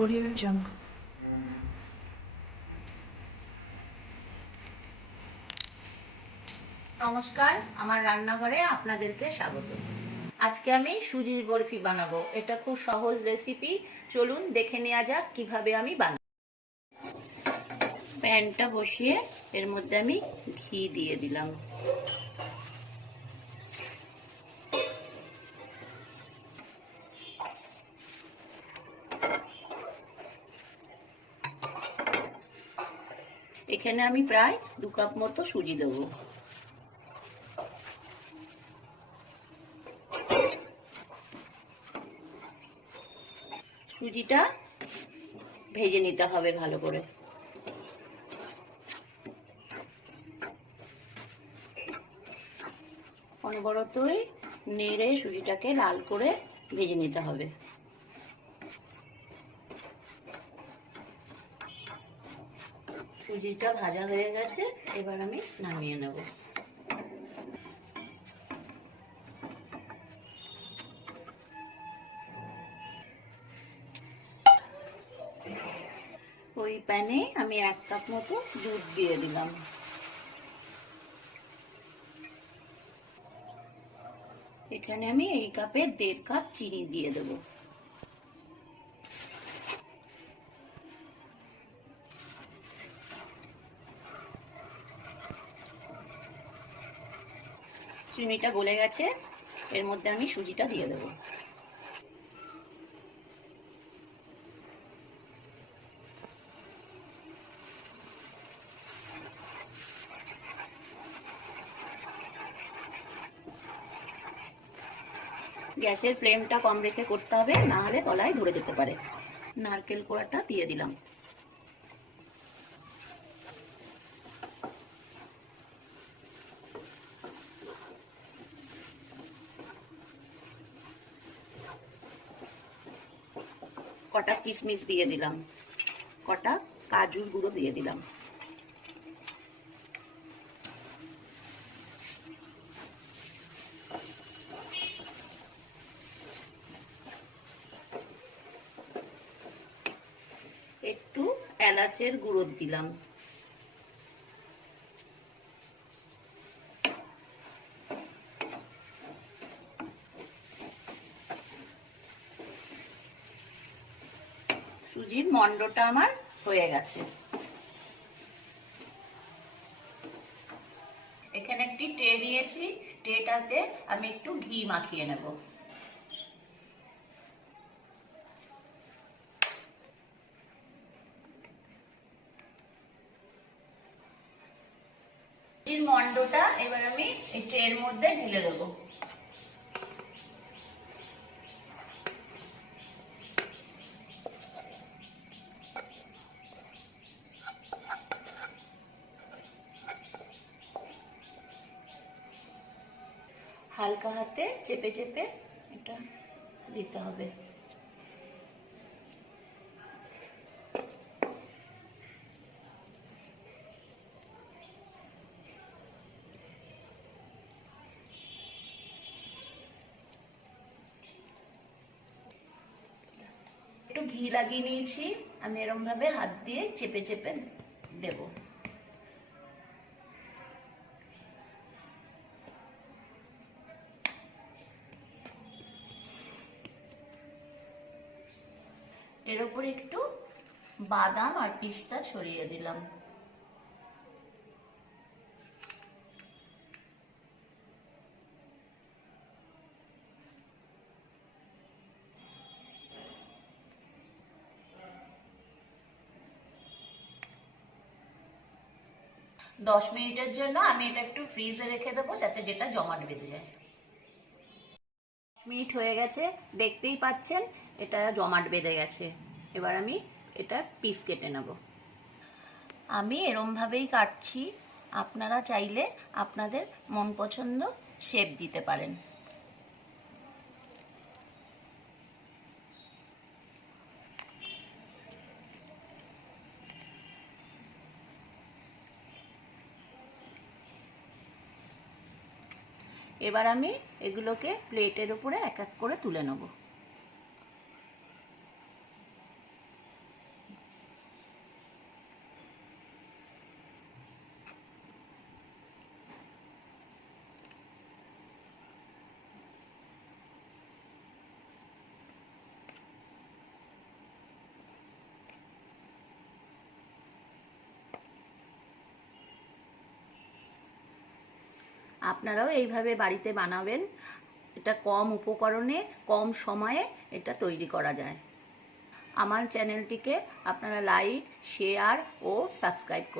Audio Jungle. নমস্কার, আমার রান্নাঘরে আপনাদেরকে স্বাগত। আজকে আমি সুজির বরফি বানাবো। এটা খুব সহজ রেসিপি। চলুন দেখে নেওয়া যাক কিভাবে আমি বানাবো। প্যানটা বসিয়ে এর মধ্যে আমি ঘি দিয়ে দিলাম। এখানে আমি প্রায় 2 কাপ মতো সুজি দেবো। সুজিটা ভেজে নিতে হবে ভালো করে। অনবরতই নেড়ে সুজিটাকে লাল করে ভেজে নিতে হবে। সুজিটা ভাজা হয়ে গেছে, এবার আমি নামিয়ে নেব। ওই প্যানে আমি 1 কাপ মতো দুধ দিয়ে দিলাম। এখানে আমি এই কাপে 1.5 কাপ চিনি দিয়ে দেব। চিনিটা গলে গেছে, এর মধ্যে আমি সুজিটা দিয়ে দেব। গ্যাসের ফ্লেমটা কম রেখে করতে হবে, না হলে তলায় ধরে যেতে পারে। নারকেল কোড়াটা দিয়ে দিলাম। কটা কিশমিশ দিয়ে দিলাম, কটা কাজুর গুঁড়ো দিয়ে দিলাম। একটু এলাচের গুঁড়ো দিলাম। সুজির মন্ডটা আমার হয়ে গেছে। এখানে একটি ট্রে নিয়েছি, ট্রেটাতে আমি একটু ঘি মাখিয়ে নেব। সুজির মন্ডটা এবার আমি এই ট্রের মধ্যে ঢেলে দেবো। হালকা হাতে চেপে চেপে এটা দিতে হবে। একটু ঘি লাগিয়ে নিয়েছি, আমি এরকম ভাবে হাত দিয়ে চেপে চেপে দেব। এর উপর একটু বাদাম আর পিস্তা ছড়িয়ে দিলাম। দশ মিনিটের জন্য আমি এটা একটু ফ্রিজে রেখে দেবো, যাতে যেটা জমাট বেঁধে যায়। মিনিট হয়ে গেছে, দেখতেই পাচ্ছেন এটা জমাট বেঁধে গেছে। এবার আমি এটা পিস কেটে নেব। আমি এরমভাবেই কাটছি, আপনারা চাইলে আপনাদের মন পছন্দ শেপ দিতে পারেন। এবার আমি এগুলোকে প্লেটের উপরে এক এক করে তুলে নেব। আপনারাও এইভাবে বাড়িতে বানাবেন। এটা কম উপকরণে কম সময়ে এটা তৈরি করা যায়। আমার চ্যানেলটিকে আপনারা লাইক, শেয়ার ও সাবস্ক্রাইব করুন।